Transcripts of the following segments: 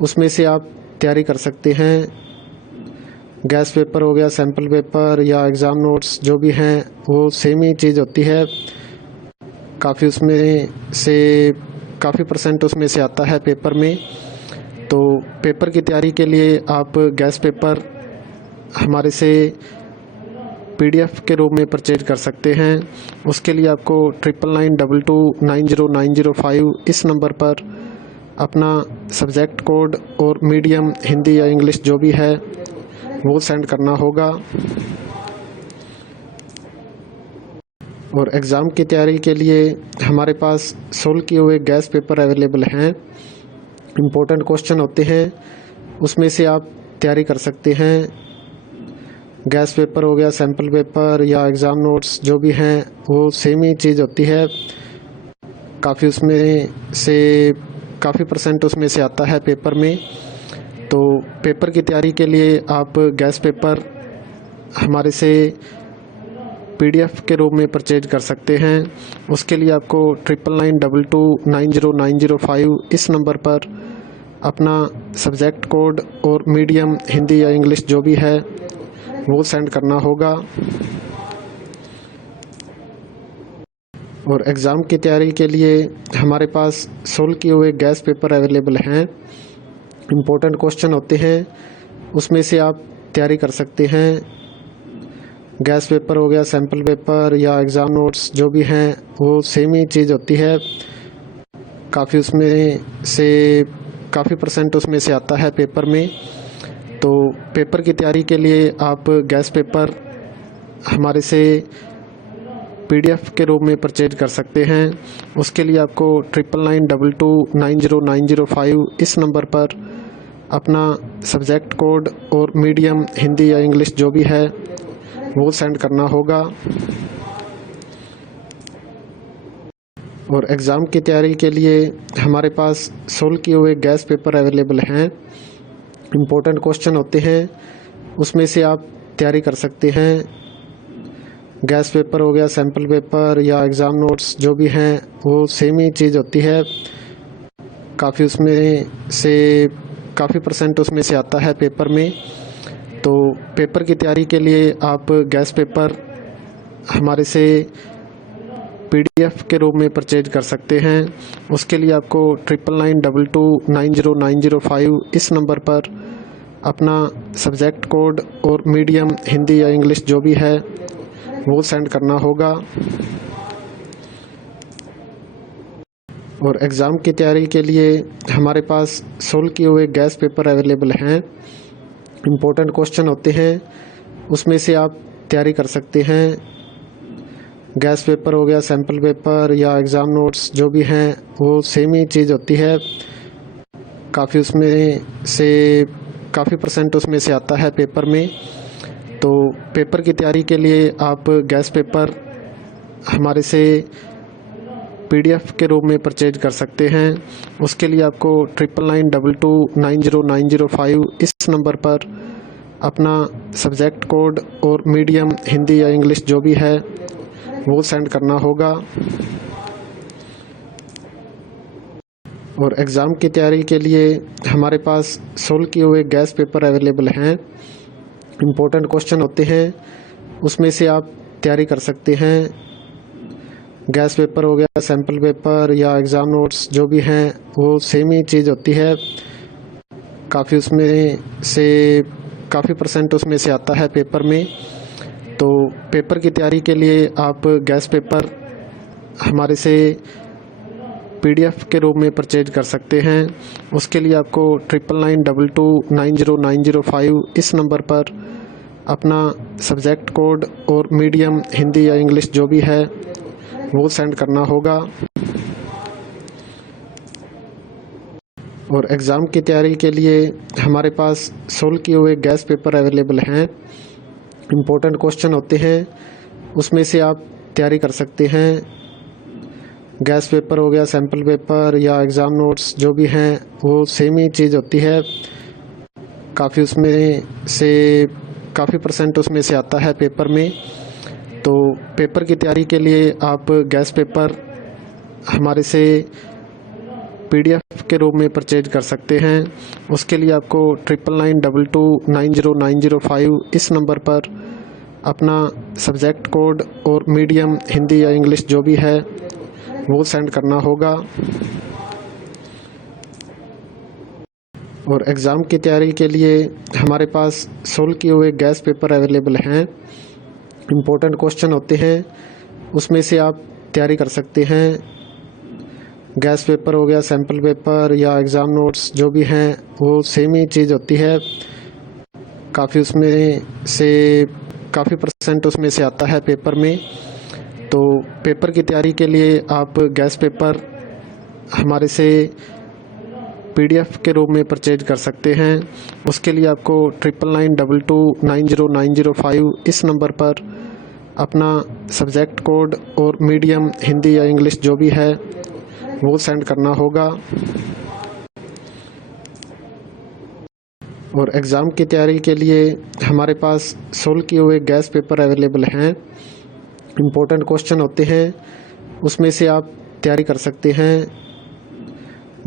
उसमें से आप तैयारी कर सकते हैं। गैस पेपर हो गया, सैम्पल पेपर या एग्ज़ाम नोट्स जो भी हैं वो सेम ही चीज़ होती है। काफ़ी उसमें से काफ़ी परसेंट उसमें से आता है पेपर में। तो पेपर की तैयारी के लिए आप गैस पेपर हमारे से PDF के रूप में परचेज कर सकते हैं। उसके लिए आपको 9992290905 इस नंबर पर अपना सब्जेक्ट कोड और मीडियम हिंदी या इंग्लिश जो भी है वो सेंड करना होगा। और एग्ज़ाम की तैयारी के लिए हमारे पास सोल्व किए हुए गैस पेपर अवेलेबल हैं। इम्पोर्टेंट क्वेश्चन होते हैं, उसमें से आप तैयारी कर सकते हैं। गैस पेपर हो गया, सैम्पल पेपर या एग्ज़ाम नोट्स जो भी हैं वो सेम ही चीज़ होती है। काफ़ी उसमें से काफ़ी परसेंट उसमें से आता है पेपर में। तो पेपर की तैयारी के लिए आप गैस पेपर हमारे से PDF के रूप में परचेज कर सकते हैं। उसके लिए आपको 9992290905 इस नंबर पर अपना सब्जेक्ट कोड और मीडियम हिंदी या इंग्लिश जो भी है वो सेंड करना होगा। और एग्ज़ाम की तैयारी के लिए हमारे पास सोल्व किए हुए गैस पेपर अवेलेबल हैं। इम्पोर्टेंट क्वेश्चन होते हैं, उसमें से आप तैयारी कर सकते हैं। गैस पेपर हो गया, सैम्पल पेपर या एग्ज़ाम नोट्स जो भी हैं वो सेम ही चीज़ होती है। काफ़ी उसमें से काफ़ी परसेंट उसमें से आता है पेपर में। तो पेपर की तैयारी के लिए आप गैस पेपर हमारे से PDF के रूप में परचेज कर सकते हैं। उसके लिए आपको 9992290905 इस नंबर पर अपना सब्जेक्ट कोड और मीडियम हिंदी या इंग्लिश जो भी है वो सेंड करना होगा। और एग्ज़ाम की तैयारी के लिए हमारे पास सोल्व किए हुए गैस पेपर अवेलेबल हैं। इम्पोर्टेंट क्वेश्चन होते हैं, उसमें से आप तैयारी कर सकते हैं। गैस पेपर हो गया, सैम्पल पेपर या एग्ज़ाम नोट्स जो भी हैं वो सेम ही चीज़ होती है। काफ़ी उसमें से काफ़ी परसेंट उसमें से आता है पेपर में। तो पेपर की तैयारी के लिए आप गैस पेपर हमारे से PDF के रूप में परचेज कर सकते हैं। उसके लिए आपको 9992290905 इस नंबर पर अपना सब्जेक्ट कोड और मीडियम हिंदी या इंग्लिश जो भी है वो सेंड करना होगा। और एग्ज़ाम की तैयारी के लिए हमारे पास सोल्व किए हुए गैस पेपर अवेलेबल हैं। इम्पोर्टेंट क्वेश्चन होते हैं, उसमें से आप तैयारी कर सकते हैं। गैस पेपर हो गया, सैम्पल पेपर या एग्ज़ाम नोट्स जो भी हैं वो सेम ही चीज़ होती है। काफ़ी उसमें से काफ़ी परसेंट उसमें से आता है पेपर में। तो पेपर की तैयारी के लिए आप गैस पेपर हमारे से PDF के रूप में परचेज कर सकते हैं। उसके लिए आपको 9992290905 इस नंबर पर अपना सब्जेक्ट कोड और मीडियम हिंदी या इंग्लिश जो भी है वो सेंड करना होगा। और एग्ज़ाम की तैयारी के लिए हमारे पास सोल्व किए हुए गैस पेपर अवेलेबल हैं। इम्पोर्टेंट क्वेश्चन होते हैं, उसमें से आप तैयारी कर सकते हैं। गैस पेपर हो गया, सैम्पल पेपर या एग्ज़ाम नोट्स जो भी हैं वो सेम ही चीज़ होती है। काफ़ी उसमें से काफ़ी परसेंट उसमें से आता है पेपर में। तो पेपर की तैयारी के लिए आप गैस पेपर हमारे से PDF के रूप में परचेज कर सकते हैं। उसके लिए आपको 9992290905 इस नंबर पर अपना सब्जेक्ट कोड और मीडियम हिंदी या इंग्लिश जो भी है वो सेंड करना होगा। और एग्ज़ाम की तैयारी के लिए हमारे पास सोल्व किए हुए गैस पेपर अवेलेबल हैं। इम्पोर्टेंट क्वेश्चन होते हैं, उसमें से आप तैयारी कर सकते हैं। गैस पेपर हो गया, सैम्पल पेपर या एग्ज़ाम नोट्स जो भी हैं वो सेम ही चीज़ होती है। काफ़ी उसमें से काफ़ी परसेंट उसमें से आता है पेपर में। तो पेपर की तैयारी के लिए आप गैस पेपर हमारे से PDF के रूप में परचेज कर सकते हैं। उसके लिए आपको 9992290905 इस नंबर पर अपना सब्जेक्ट कोड और मीडियम हिंदी या इंग्लिश जो भी है वो सेंड करना होगा। और एग्ज़ाम की तैयारी के लिए हमारे पास सोल्व किए हुए गैस पेपर अवेलेबल हैं। इम्पोर्टेंट क्वेश्चन होते हैं, उसमें से आप तैयारी कर सकते हैं। गैस पेपर हो गया, सैम्पल पेपर या एग्ज़ाम नोट्स जो भी हैं वो सेम ही चीज़ होती है। काफ़ी परसेंट उसमें से आता है पेपर में। तो पेपर की तैयारी के लिए आप गैस पेपर हमारे से PDF के रूप में परचेज कर सकते हैं। उसके लिए आपको 9992290905 इस नंबर पर अपना सब्जेक्ट कोड और मीडियम हिंदी या इंग्लिश जो भी है वो सेंड करना होगा। और एग्ज़ाम की तैयारी के लिए हमारे पास सोल्व किए हुए गैस पेपर अवेलेबल हैं। इम्पोर्टेंट क्वेश्चन होते हैं, उसमें से आप तैयारी कर सकते हैं।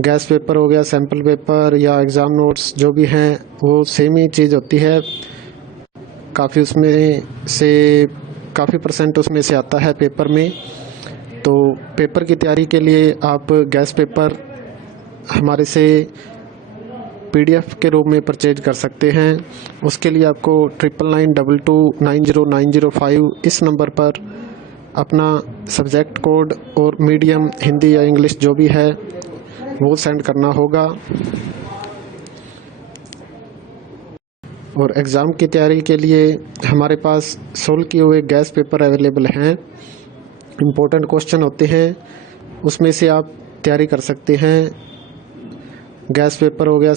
गैस पेपर हो गया, सैम्पल पेपर या एग्ज़ाम नोट्स जो भी हैं वो सेम ही चीज़ होती है। काफ़ी परसेंट उसमें से आता है पेपर में। तो पेपर की तैयारी के लिए आप गैस पेपर हमारे से PDF के रूप में परचेज कर सकते हैं। उसके लिए आपको 9992290905 इस नंबर पर अपना सब्जेक्ट कोड और मीडियम हिंदी या इंग्लिश जो भी है वो सेंड करना होगा। और एग्ज़ाम की तैयारी के लिए हमारे पास सोल्व किए हुए गैस पेपर अवेलेबल हैं। इम्पोर्टेंट क्वेश्चन होते हैं, उसमें से आप तैयारी कर सकते हैं। गैस पेपर हो गया,